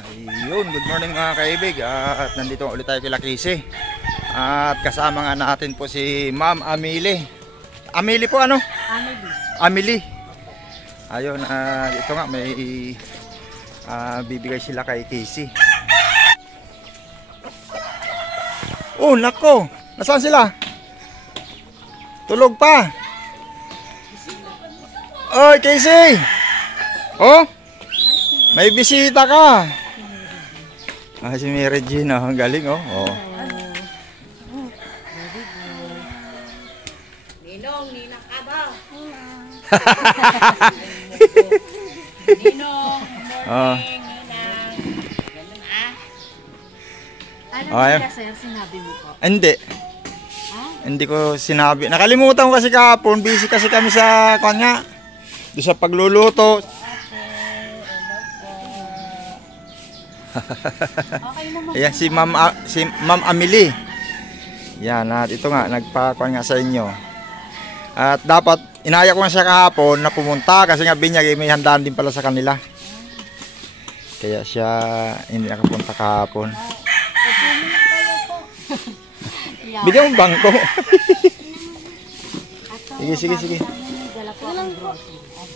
Ayun, good morning mga kaibig. At nandito ulit tayo kay Lakisi. At kasama nga natin po si Ma'am Amili. Amili po ano? Amili. Ayun, ito nga may bibigay sila kay Casey. Oh, nako. Nasaan sila? Tulog pa. Oy, Casey. Oh? May bisita ka. Si Mary Jean, ang galing oh. Ninang ka ba? Ninong, morning, ninang. Ganun Ano ba sa'yo sinabi mo po? Hindi. Hindi ko sinabi. Nakalimutan ko kasi kahapon. Busy kasi kami sa kanya. Doon sa pagluluto. Ayan, si Ma'am Amili. Yan, at ito nga, nagpakuan nga sa inyo. At dapat, inaya ko nga siya kahapon na pumunta kasi nga binyag, may handaan din pala sa kanila. Kaya siya hindi nakapunta kahapon. Bigyan mo bangko. Sige.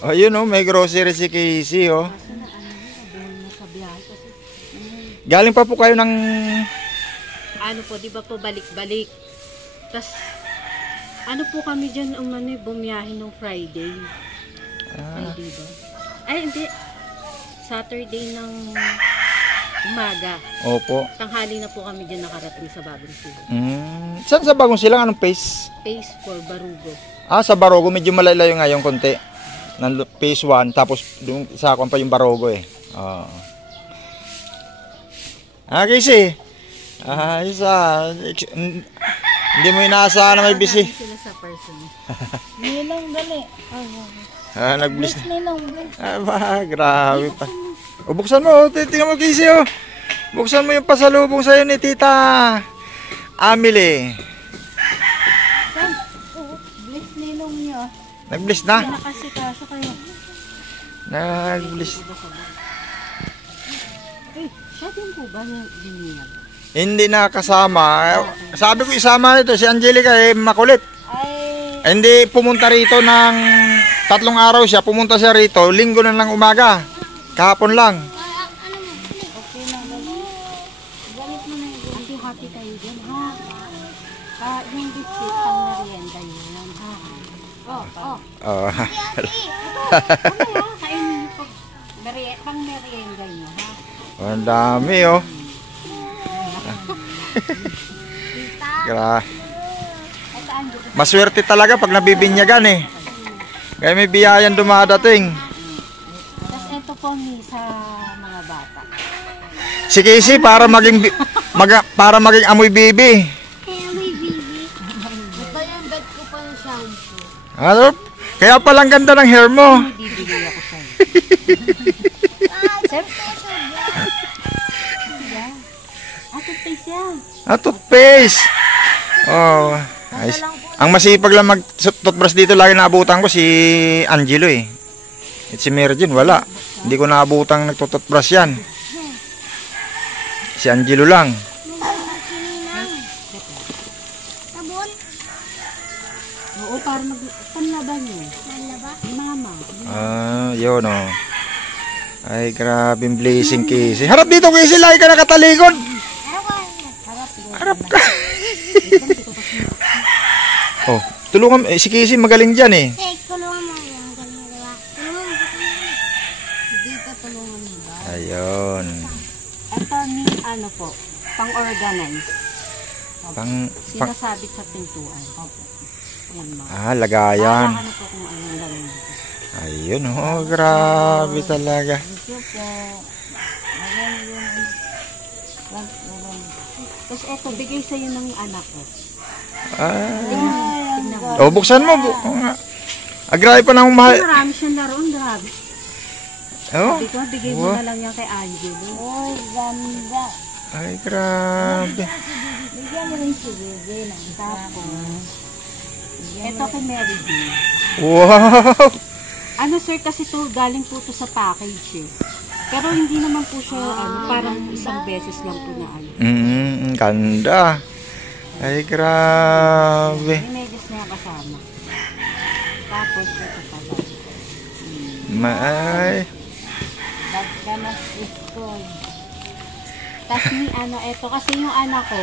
Oh, yun oh, may grocery si Casey oh. Galing pa po kayo ng... Ano po, di ba po balik-balik. Tapos, ano po kami dyan, bumiyahin ng Friday. Friday ba? Ay, hindi. Saturday ng umaga. Opo. Tanghali na po kami dyan nakarating sa Bagong Silang. Saan sa Bagong Silang? Anong phase? Phase 4, Barugo. Sa Barugo. Medyo malayo ngayon konti. Phase 1. Tapos, sa akin pa yung Barugo eh. Casey. Hindi mo inaasahan na may busy. Sila sa person. Ninong, dali. Nag-bliss na. Ninong, Grabe pa. Buksan mo. Tingnan mo, Casey oh. Buksan mo yung pasalubong sa'yo ni Tita Amili. bless ninong niyo. Nag-bliss na? Nakasikaso kayo. Nag-bliss. Siya din po ba biniyag? Hindi na kasama. Sabi ko isama ito si Angelica makulit. Hindi pumunta rito ng 3 araw siya. Pumunta siya rito. Linggo na lang umaga. Kahapon lang. Okay na ba? Galit mo na yung hati-hati kayo dyan, ha? Yung biscuit, pang merienda yun, ha? Kainin mo pang merienda nyo, ha? Ang dami oh. Maswerte talaga pag nabibinyagan eh. Kaya may biyayan dumadating. Tapos ito po sa mga bata. Si Casey para maging amoy bibi. Amoy bibi. Ito yung bed ko pa yung shampoo. Ano? Kaya palang ganda ng hair mo. Bibigay ako sa'yo. Toothpaste yan. Toothpaste. Oh, ayos. Ang masipag lang mag-toothbrush dito lagi naabutan ko si Angelo eh. At si Mary Jean wala. Hindi ko naabutang nagtutoothbrush yan. Si Angelo lang. Sabon? Oo, para panlaban nyo. Manlaba? Mama. Yun oh. Ay, grabing blessing Casey. Harap dito Casey, lagi ka nakatalikod. Harap ka. Oh, tulungan si Casey magaling diyan eh. Tulungan mo yan. Dito tulungan mo ba? Ayun. Ito ni ano po, pang-organize. Sinasabit sa pintuan. Yan mo. Lagayan. Ano po kung ano lang dito. Ayun oh, grabe talaga. Thank you po. Tapos eto, bigay sa'yo ng anak ko. Buksan mo. Grabe pa nang mahal. Marami siyang laruan, grabe. Oh. Sabi ko, bigay mo na lang yan kay Angelo. Uy, ganda. Ay, grabe. Bigyan mo rin si Bebe ng tapos. Ito kay Mary Jean. Wow. Ano sir, kasi to galing po to sa package eh. Pero hindi naman po siya, parang isang beses lang po na ano. Ganda. Ay, grabe. May medyas na yung kasama. Tapos, ito pa ba? May. Bagdamas school. Tapos ni eto kasi yung anak ko,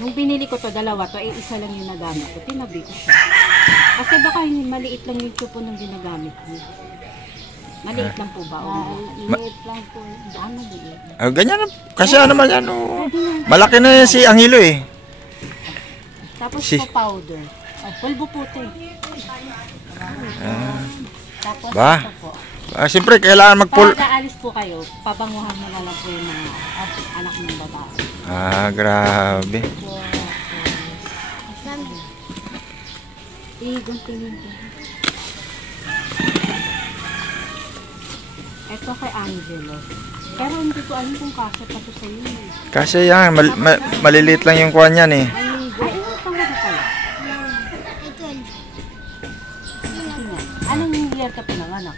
nung binili ko to, dalawa to, isa lang yung nagamit ko. Tinabi ko siya. Kasi baka maliit lang yung tupo ng ginagamit ko. Maliit lang po ba? Maliit lang po. Ano maliit? Ganyan. Kasi naman yan. Malaki na yan si Angelo eh. Tapos po powder. Pulbo puti. Tapos Ba? ito po. Siyempre, kailangan Pag aalis po kayo, pabanguhan mo na lang po yung mga anak ng babae. Grabe. Guntingin ko. Ito kay Angelo. Pero hindi ko alam kung kasya pa to sa iyo. Kasi yan, maliliit lang yung kuhan yan eh. Ay, ito talaga pala. Anong year ka pinanganak?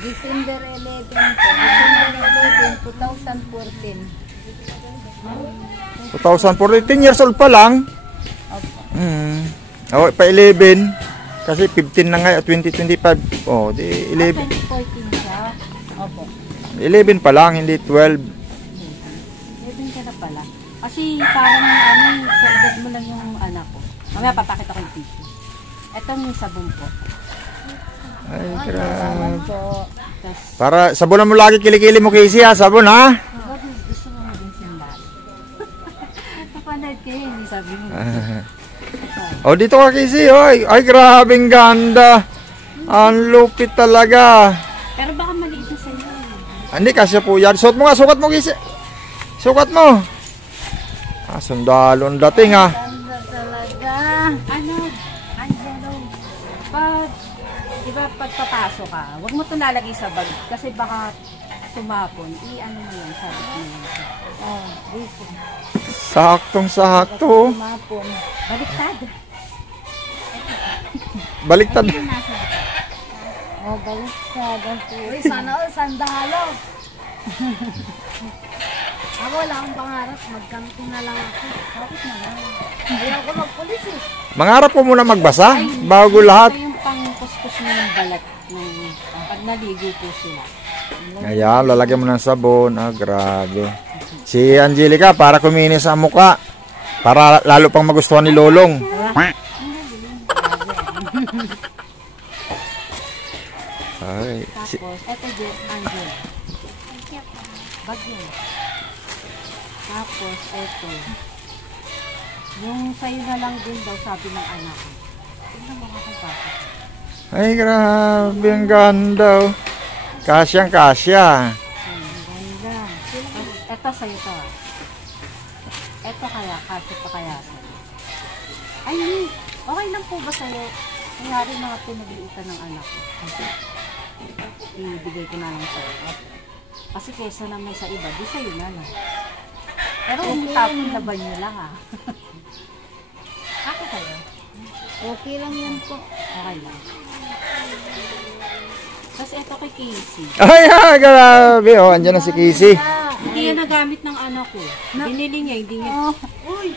December 11 po. December 11, 2014. 2014 years old pa lang. Pa 11. Kasi 15 na nga, 2025. Oh, di 11. 2014 siya. Opo. 11 pa lang, hindi 12. 11 ka na pala. Kasi parang sa edad mo lang yung anak ko. Mamaya papakita ko yung picture. Ito yung sabon po. Ay, grabe. Tapos, Para sabunan mo lagi kilikili mo Casey ha, sabon ha. gusto mo maging simbahan. Napanood kayo, hindi sabi mo. Oh, dito ka Casey. Ay, grabing ganda. Ang lupit talaga. Pero baka maliit na sa'yo. Hindi kasi po yan. Suot mo nga, sukat mo Casey. Sukat mo. Sundalo ang dating ha. Ganda talaga. Angelo, diba pagpapasok ka, huwag mo ito lalagay sa bag kasi baka tumapon. I-ano mo yan, sabit mo yan. Dito. Saktong sakto. Tumapon. Baliktad. Baliktad. Baliktad. Uy, sana all sandalo. Ako wala akong pangarap. Mag-camping na lang ako. Bakit naman? Hindi ako magpulis eh. Mangarap ko muna magbasa bago lahat. Ito yung pang-kuskus mo ng balat. Pag naligo po sila. Ayan, lalagyan mo ng sabon. Grabe. Si Angelica, para kuminis ang muka. Para lalo pang magustuhan ni Lolong. Ay, Tapos, eto din, Angel. Bagyo. Tapos, eto. Yung sa'yo na lang din daw, sabi ng anak ko. Tingnan mo kung bakit. ay, grabe. Ang ganda. Kasyang kasya. Ang ganda. Eto sa'yo to. Eto kaya, kasi pa kaya sa'yo. Ay, okay lang po ba sa'yo? Nangyari mga pinag-iitan ng anak ko. Ibigay ko na lang sa'yo. Kasi kesa naman sa iba, di sa'yo na lang. Pero umutapon na ba nyo lang ha? Ako sa'yo? Okay lang yan po. Okay lang. Tapos eto kay Casey. Ay, grabe. Andyan na si Casey. Hindi yan nagamit ng anak ko. Binili niya, hindi niya. Uy,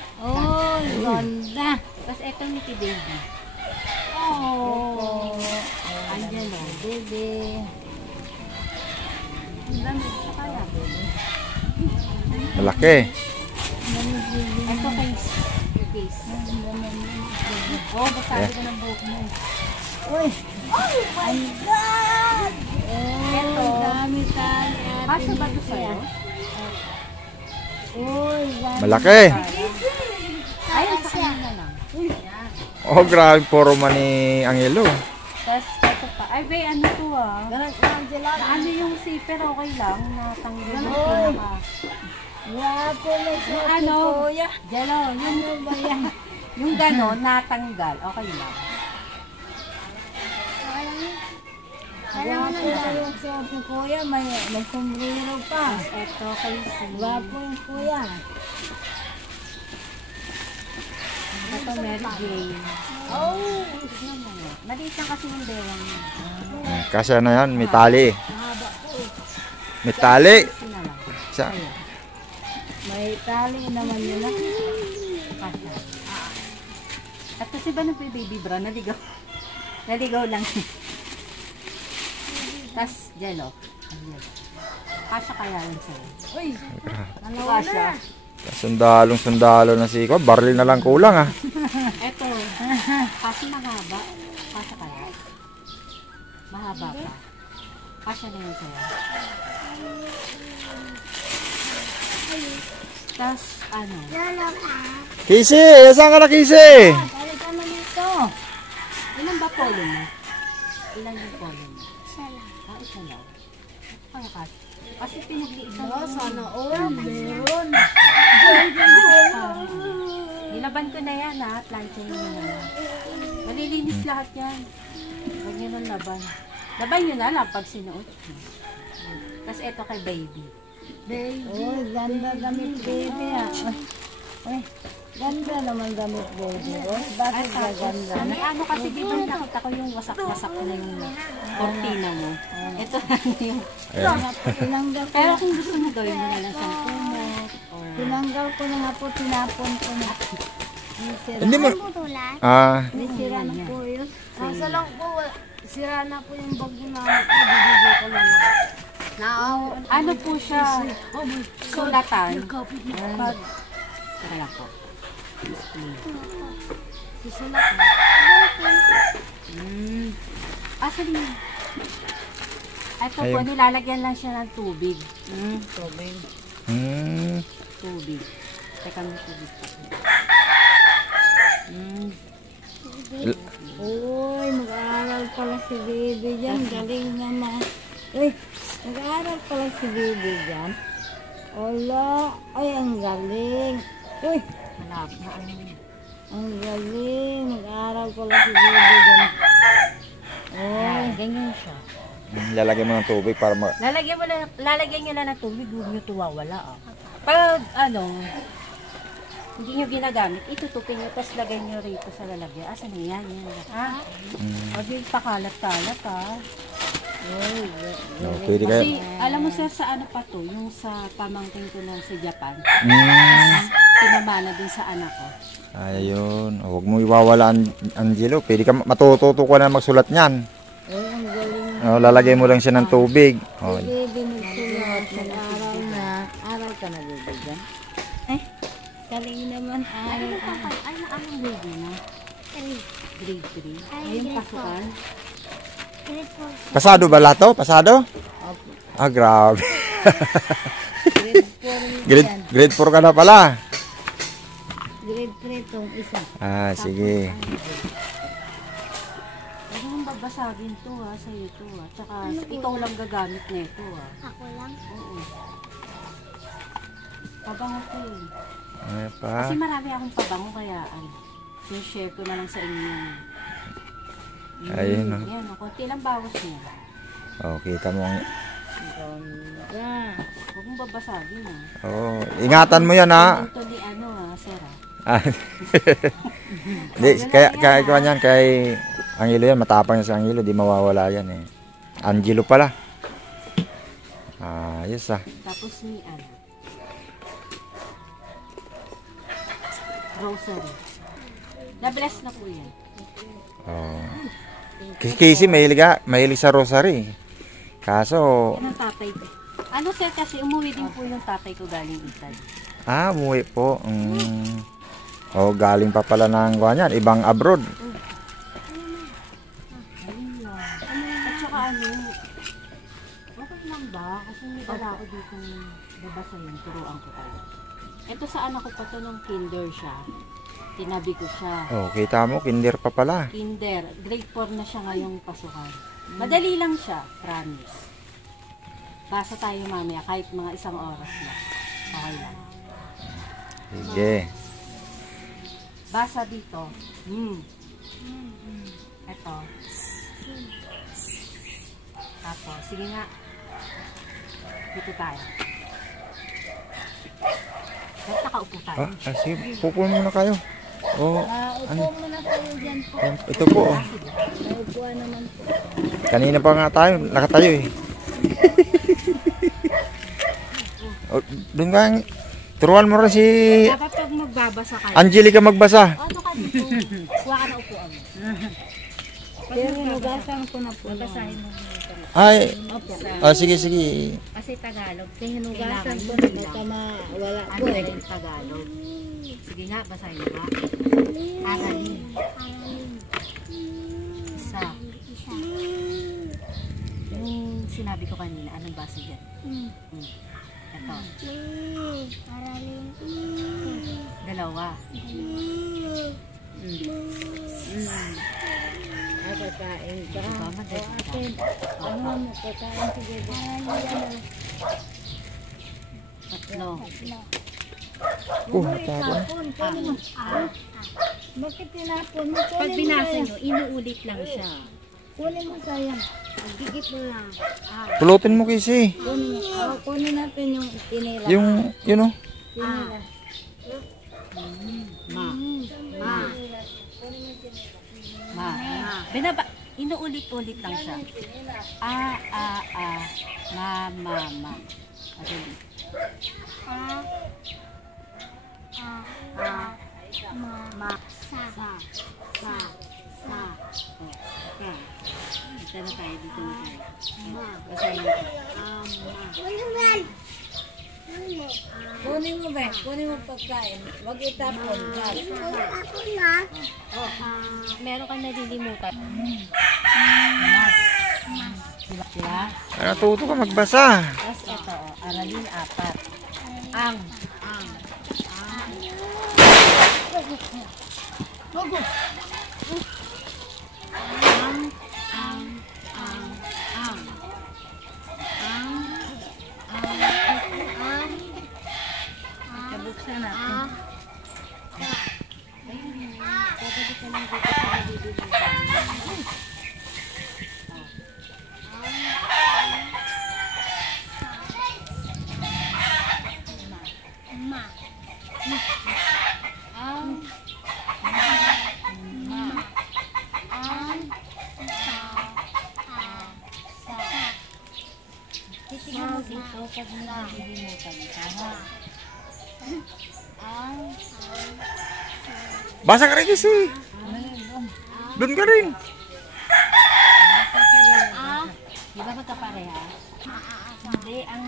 ganda. Tapos eto ni Baby. Andyan o. Bebe. Ang lamig sa kaya, baby. Malaki. Ito kay Casey. Basabi ko ng buhok mo. Uy. Oh my God! Ito. Dami tayo. Kaso ba ito sa'yo? Uy, dami. Malaki. Ay, sa kanya na lang. Oh, grabe. Forma ni Angelo. Tapos ito pa. Ay, bay, ano to ah? Ganun, Angela. Ano yung zipper, okay lang. Natanggal yung Oy. pinaka. Wapo na siya. Ano? Kuya. Jalo, yung, Ano ba yan? yung gano'n, natanggal. Okay lang. Wapo na yung suot ni kuya. May sombrero pa. Ito kay Wapo yung kuya. Ito Mary Jane. Oh! Maliit lang kasi yung bewang niya. Kasi na yan, may tali. Mahaba po eh. May tali. Yun na lang. Sa, Ayun. May tali naman yun na. Kasha. At kasi ba nung baby bra, naligaw. Naligaw lang. Tas, jello. Kasha kaya yun sa'yo. Uy, dalawa na. sundalo na si ko. Baril na lang kulang ah. Eto, kasi mahaba. Kasha kaya. Mahaba pa. Kasha na yun sa'yo. Tas, ano? Kisi! Saan ka na, Kisi? Dali ka na dito. Ilan ba polo mo? Ilan yung polo mo? Isa lang. Isa lang. Kaya kasi. Kasi pinagliitan Oh, sana all. Meron. Nilaban ko na yan ha. Planchain mo na yan. Malilinis lahat yan. Huwag nyo nang laban. Laban nyo na lang pag sinuot nyo. Tapos eto kay baby. Oh, ganda damit baby ah. Uy, ganda naman damit baby. Oh, bakit gaganda? May ano kasi di ba nakita ko yung wasak-wasak na yung cortina mo. Ito yung... Tinanggal ko. Pero kung gusto mo gawin mo na lang siyang kumot. Or... Tinanggal ko na nga po, tinapon ko na. Hindi mo... Ah, May sira na po yun. Nasa lang po, sira na po yung bag na bibigay ko lang. Ano po siya? Sulatan. Pag... Tara lang po. Susulat na. Asan yun? Ito po, Ayun. nilalagyan lang siya ng tubig. Tubig. Tubig. Teka mo tubig pa. Uy, mag-aaral pala si baby dyan. Galing naman. Uy, mag-aaral pala si baby dyan. Ala, ay ang galing. Uy, Malap na ano yun. ang galing. Mag-aaral pala si baby dyan. Ayan, ganyan siya. lalagyan mo ng tubig para ma... Lalagyan nyo lang ng tubig, huwag nyo tuwawala. Pag ano, hindi nyo ginagamit, itutupin nyo, tapos lagay nyo rito sa lalagyan. Asan na yan? Ha? Huwag nyo pakalat-kalat ha. No, pwede kayo. Kasi alam mo sir, sa ano pa to, yung sa pamangkin ko na sa Japan, tinamana din sa anak ko. Ayun. Huwag mo iwawala ang Angelo. Pwede ka matututo ka na magsulat niyan. Uy, ang galing. Lalagay mo lang siya ng tubig. Si baby nagsulat. Mag-aaral na. Aral ka na baby dyan. Eh, galing naman. Aral ka. Ay, anong grade na? Grade 3. Ayun, pasukan. Pasado ba lahat to? Pasado? Ah, grabe. Grade 4 ka na pala. Grade 3 tong isa. Ah, sige. Huwag mong babasagin to ha, sa'yo to ha. Tsaka ikaw lang gagamit na ito ha. Ako lang? Oo. Pabango ko yun. Ay pa. Kasi marami akong pabango kaya ano, share ko na lang sa inyo. Ayun, no? Yan, konti lang bawas niya. Oh, kita mo. Ganda. Huwag mong babasagin ha. Oh, ingatan mo yan ha. Ito ni ano ha, sir ha. Ah. Di, kaya ikaw yan, kay Angelo yan, matapang yan sa Angelo, di mawawala yan eh. Angelo pala. Ayos ah. Tapos ni ano, rosary. Na-bless na po yan. Oh. Kasi mahilig sa rosary. Kaso, Yan ang tatay ko. Ano sir, kasi umuwi din po yung tatay ko galing Italy. umuwi po. Oh, galing pa pala ng ganyan, ibang abroad. Ayun lang. At saka ano, okay lang ba? Kasi may dala ako dito babasa yun, turuan ko tayo. Ito sa anak ko pa to nung kinder siya. Tinabi ko siya. Oh, kita mo, kinder pa pala. Kinder, grade 4 na siya ngayong pasukan. Madali lang siya, promise. Basa tayo mamaya, kahit mga 1 oras na. Okay lang. Sige. Basa dito. Ito. Tapos, sige nga. Dito tayo. Ba't nakaupo tayo? Sige, pupunin muna kayo. Oh, Upo mo na kayo dyan po. yan, ito po. Oh. May upuan naman po. Kanina pa nga tayo, nakatayo eh. Oh, doon ka, turuan mo rin si Dapat pag magbabasa ka, Angelica magbasa. ano ka dito? Kuha ka na upuan mo. Pero hinugasan ko na po. Basahin mo muna. Ay, sige, sige. Kasi Tagalog, Hinugasan kailangan ko yun na lang. baka mawala po. Ano rin Tagalog? Sige nga, basahin mo nga. Aralin. Isa. Yung sinabi ko kanina, anong basa dyan? Ito. Dalawa. Ay, pagkain ka. Diba, madali Atin, ano mo, pagkain sige. Tatlo. Oh, tapon. Bakit tinapon mo? Pag binasa nyo, inuulit lang siya. Kunin mo sayang. Gigit mo lang. Pulutin mo kasi. Kunin mo. Kunin natin yung tinira. Yung, yun oh. Tinira. Ma. Inuulit-ulit lang siya. Ma. Madali. Dito na tayo, dito na tayo. Basahin natin. Kunin mo ba? Kunin mo pagkain. Huwag itapon. Meron kang nalilimutan. Mas. Diba? Natuto ka magbasa. Tapos ito, aralin 4. Ang. Kabuksan natin. Titignan mo dito pag may nalilimutan ka. Basa ka rin kasi. Doon ka rin. Di ba magkapareha? Hindi, ang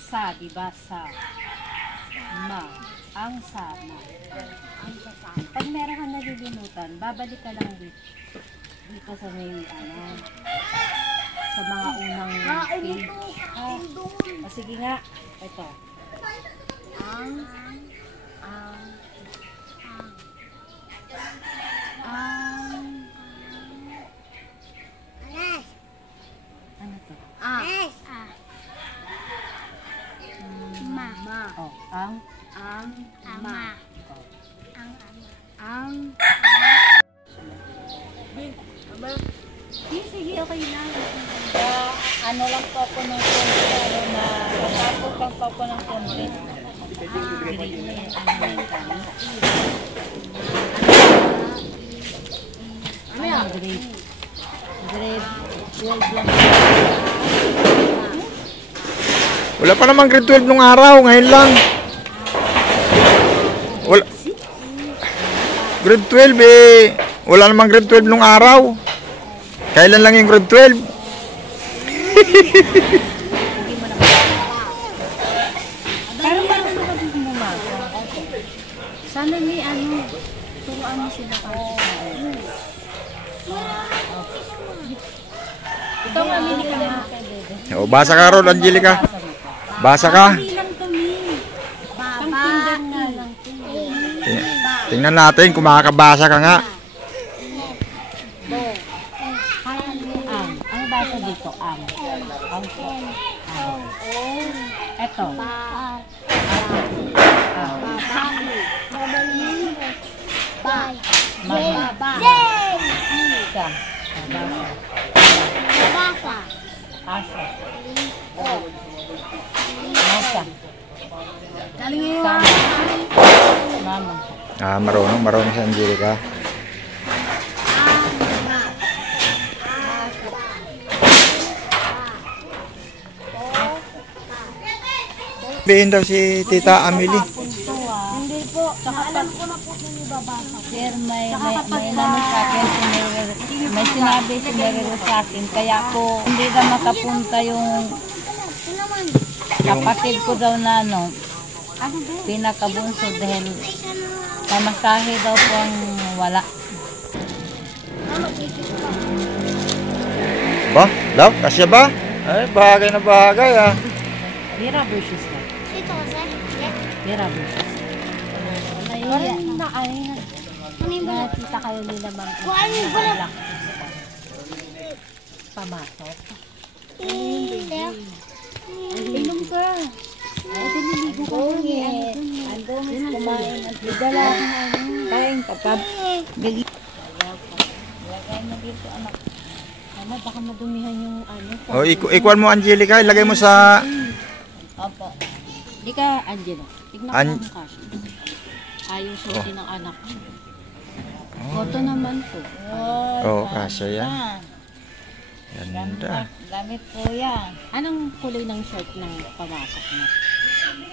sa, di ba? Sa. Ma. Ang sama. Pag meron kang nalilimutan, babalik ka lang dito. Dito sa may, sa mga unang page. O sige nga, ito. Ano to? Oh, sige, okay na. Ano lang po ako ng konti. Ano na, matapos lang po ako ng konti. Grade na yan, elementary. Ano yan? Grade 12 lang. Wala pa namang grade 12 nung araw. Ngayon lang. Wala. Grade 12 eh. Wala namang grade 12 nung araw. Kailan lang yung grade 12? Pero parang nakabig mo nga. Sana may turuan mo sila kasi. Ito ang amili ka nga. O, basa ka ron, Angelica. Basa ka. Hindi lang to, Mi. Pang-kinder nga lang to. Tingnan natin kung makakabasa ka nga. Ang basa dito, ang. Eto. Isa. Asa. Masa. Sama. Mama. Marunong si Angelica. Sabihin daw si Tita Amelie. Hindi po. Alam ko na po yung ibabasa. Sir, may naman sa akin, may sinabi si Merero sa akin, kaya po hindi na makapunta yung kapatid ko daw na pinakabunso dahil pamasahe daw po ang wala. Ba? Daw? Kasya ba? Ay, bagay na bagay ah. Mira versus ka. Mira versus. Parang nakita kayo nila bang pamasok. Inom ka. Ay, diniligo ka na. Andun, kumain at bigala. Kain kapag bigla. Lagay mo dito anak. Ano, baka madumihan yung ano. O, ikuan mo Angelica, ilagay mo sa... Opo. Hindi ka, Angelo. Tignan ko ang kasya. Ayaw suotin ng anak ko. Photo naman to. Oh, kasya yan. Ganda. Gamit po yan. Anong kulay ng shirt ng pamasok mo?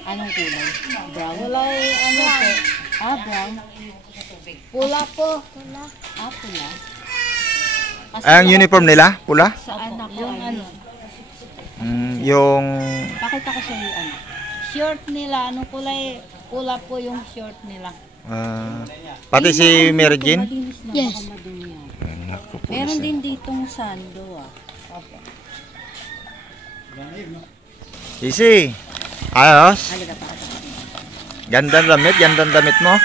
Anong kulay? Brown? Kulay ano po? Brown. Pula po. Pula. Pula. Kasi Ang uniform nila, pula? sa anak ko Yung ay, ano, Yung... pakita ko sa iyo ano. short nila, ano kulay, pula po yung short nila. pati si Mary Jean? Malinis na, Yes. baka madumi yan. Ay, naku po, Meron isa. din ditong sando Opo. Sisi, ayos. Halika pa. Gandang damit mo.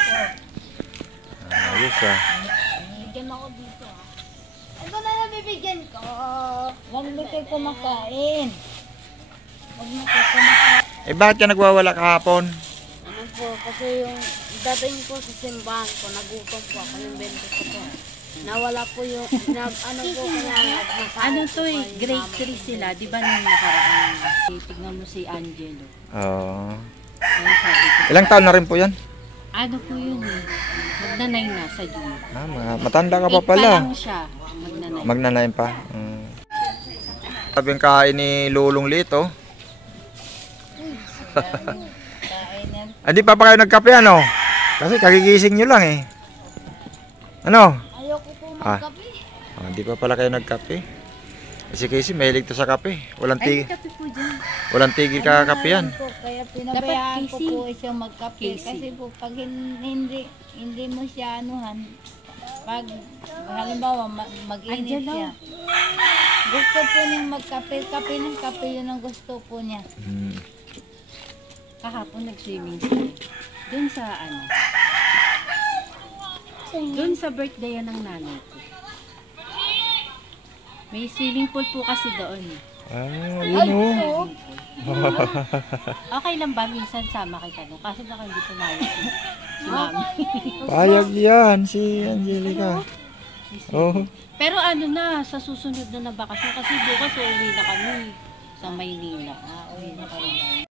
Ayos ah. Bigyan ako dito Ano na nabibigyan ko? Huwag mo kayo kumakain. Huwag mo kayo kumakain. Eh, bakit ka nagwawala kahapon? Ano po, kasi yung dating ko sa simbahan ko, nagutom po ako yung 20 ko po. Nawala po yung, ano po kaya nagmasahe. Ano to eh, grade 3 sila, di ba nung nakaraan? Tignan mo si Angelo. Oo. Ano sabi ko? Ilang taon na rin po yan? Ano po yun eh? Magnanay na sa June. Matanda ka pa 8 pa pala. lang siya. Magnanay. Magnanayin pa. Sabi ang kain ni Lulong Lito. Kain yan. Hindi pa kayo nagkape ano? Kasi kagigising nyo lang eh. Ano? Ayoko po magkape. Hindi pa pala kayo nagkape. Si Casey mahilig to sa kape. Walang Ay, tigil, kape po dyan. walang tigil kakape yan. Po, kaya pinabayaan ko Casey. po siya magkape. Casey. Kasi po pag hindi mo siya anuhan, pag halimbawa mag-init Angelo. siya. Gusto po niyang magkape. Kape ng kape, yun ang gusto po niya. Kahapon nag-swimming sila. Doon sa ano? Doon sa birthday yan ng nanay ko. May swimming pool po kasi doon. Yun o. Okay lang ba? Minsan sama kita doon. Kaso baka hindi pumayag si mami. Payag yan si Angelica. Oh. Pero ano na, sa susunod na bakasyon kasi bukas uuwi na kami sa Maynila. Uwi na kami.